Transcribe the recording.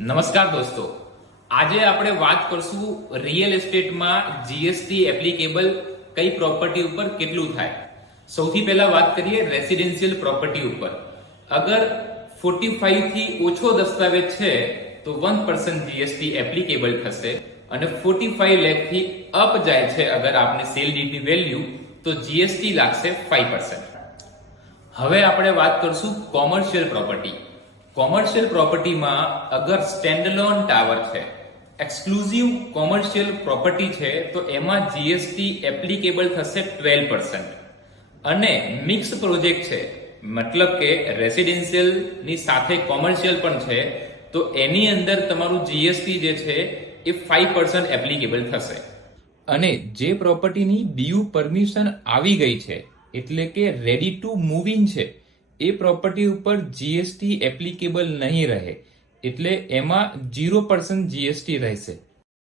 નમસ્કાર દોસ્તો, આજે આપણે વાત કરશું રિયલ એસ્ટેટમાં જીએસટી એપ્લિકેબલ કઈ પ્રોપર્ટી ઉપર કેટલું થાય. સૌથી પહેલા વાત કરીએ રેસિડેન્શિયલ પ્રોપર્ટી ઉપર. અગર 45 થી ઓછો દસ્તાવેજ છે તો 1% જીએસટી એપ્લિકેબલ થશે અને 45 લાખ થી અપ જાય છે અગર આપને સેલ ડીડની વેલ્યુ તો જીએસટી લાગશે 5%. હવે આપણે વાત કરશું કોમર્શિયલ પ્રોપર્ટી. કોમર્શિયલ પ્રોપર્ટીમાં અગર સ્ટેન્ડલોન ટાવર છે, એક્સક્લુઝિવ કોમર્શિયલ પ્રોપર્ટી છે તો એમાં જીએસટી એપ્લિકેબલ થશે 12%. અને મિક્સ પ્રોજેક્ટ છે, મતલબ કે રેસિડેન્શિયલ ની સાથે કોમર્શિયલ પણ છે, તો એની અંદર તમારું જીએસટી જે છે એ 5% એપ્લિકેબલ થશે. અને જે પ્રોપર્ટીની ડીયુ પરમિશન આવી ગઈ છે, એટલે કે રેડી ટુ મૂવ ઇન છે, એ પ્રોપર્ટી ઉપર જીએસટી એપ્લિકેબલ નહીં રહે, એટલે એમાં 0% જીએસટી રહેશે.